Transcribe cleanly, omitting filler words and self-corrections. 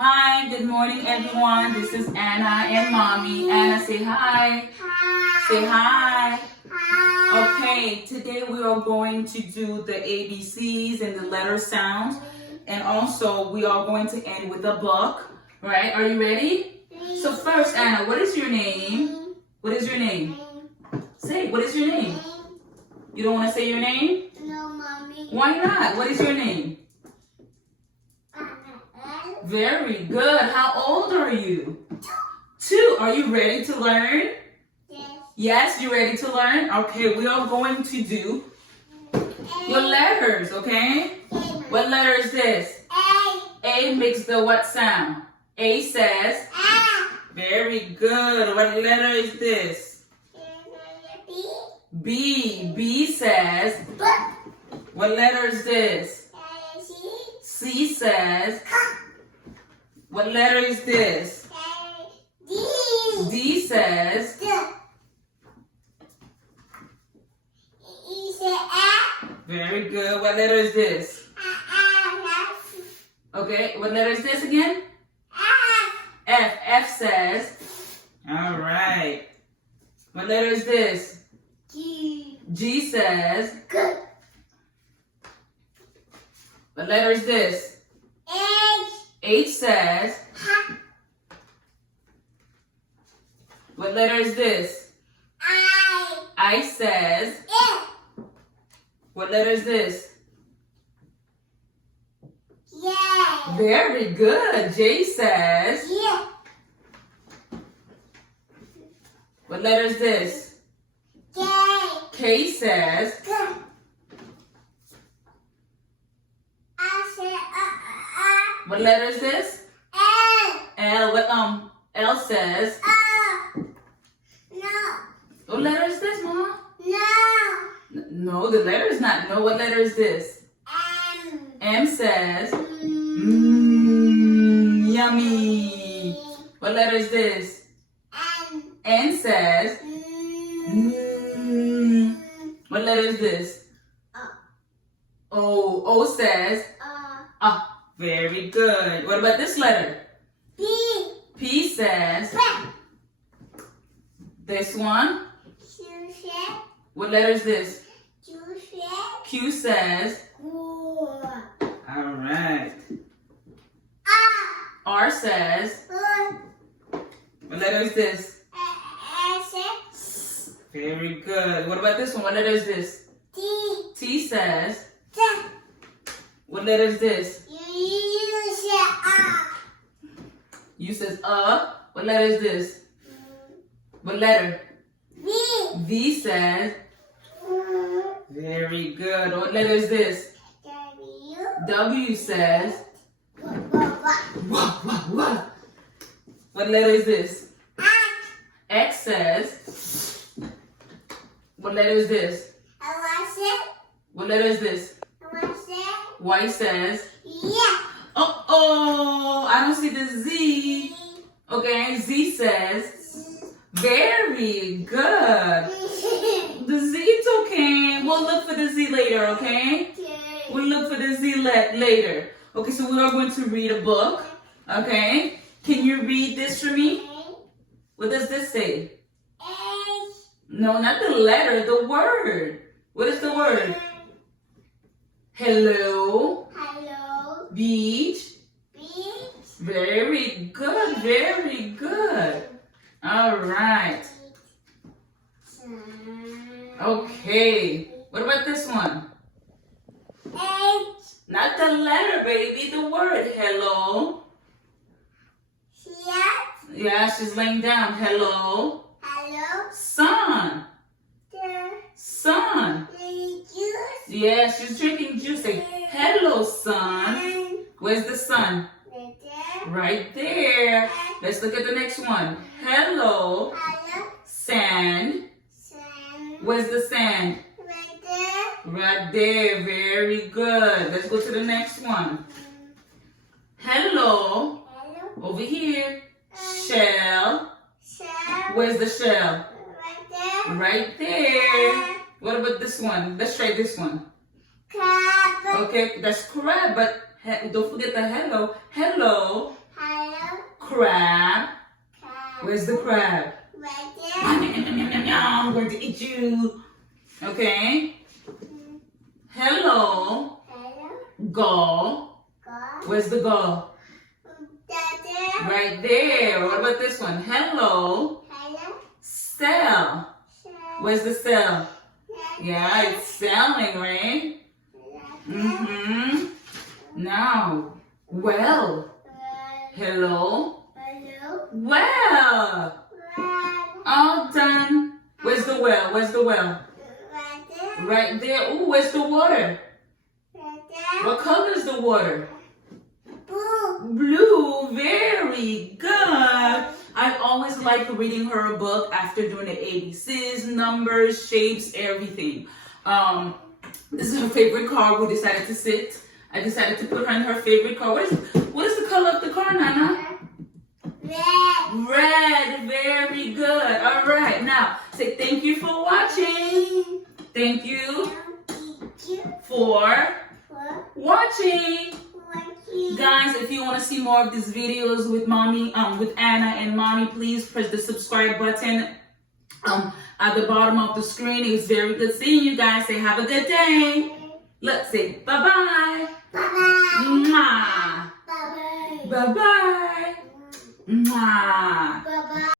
Hi, good morning everyone. This is Anna and Mommy. Anna, say hi. Hi. Say hi. Hi. Okay, today we are going to do the ABCs and the letter sounds. And also we are going to end with a book. Right? Are you ready? So first, Anna, what is your name? What is your name? Say, what is your name? You don't want to say your name? No, Mommy. Why not? What is your name? Very good. How old are you? 2. Are you ready to learn? Yes. Yes, you ready to learn? Okay, we are going to do your letters, okay? What letter is this? A. A makes the what sound? A says. Very good. What letter is this? B. B says. What letter is this? C says. What letter is this? D says. Very good. What letter is this? Okay, what letter is this again? F. F says. All right. What letter is this? G says. What letter is this? H says. What letter is this? I says. What letter is this? Very good. J says. What letter is this? K says. What letter is this? L. What L says. What letter is this, Mama? No, the letter is not. No, what letter is this? M says. Yummy. What letter is this? N says. What letter is this? O. O says. Very good. What about this letter? P says. This one. What letter is this? Q says. All right. R says. What letter is this? Very good. What about this one? What letter is this? T says. What letter is this? U says What letter is this? What letter? V says. Very good. What letter is this? W says. What letter is this? X says. What letter is this? What letter is this? Y says. Oh, I don't see the Z. Okay, Z says. Very good. The Z is okay. We'll look for the Z later, okay? We'll look for the Z later. Okay, so we are going to read a book. Okay? Can you read this for me? What does this say? No, not the letter, the word. What is the word? Hello. Beach. Very good, very good. All right. Okay. What about this one? Not the letter, baby, the word. Hello. Yeah, she's laying down. Hello. Sun. Sun. Yeah, she's drinking juice. Say, hello, sun. Where's the sun? Right there. Let's look at the next one. Hello. Sand. Where's the sand? Right there. Very good. Let's go to the next one. Hello. Over here. Shell. Where's the shell? Right there. What about this one? Let's try this one. Okay, that's crab, but don't forget the hello. Hello. Crab. Where's the crab? Right I'm going to eat you. Okay. Hello. Hello. Gull. God. Where's the gull? Daddy. Right there. What about this one? Hello. Hello. Cell. Where's the cell? Yeah, it's selling, right? Mm-hmm. Now, well. Hello. Hello. Well. All done. Where's the well? Where's the well? Right there. Ooh, where's the water? What color is the water? Blue. Very good. I've always liked reading her a book after doing the ABCs, numbers, shapes, everything. This is her favorite car. We decided to sit. I decided to put her in her favorite car. What is the color of the car, Nana? Red. Red. Very good. All right. Now, say thank you for watching. Thank you for watching. Guys, if you want to see more of these videos with mommy, with Anna and mommy, please press the subscribe button at the bottom of the screen. It was very good seeing you guys. Say have a good day. Let's say bye-bye. Bye-bye. Mwah. Bye-bye. Bye-bye. Mwah. Bye-bye.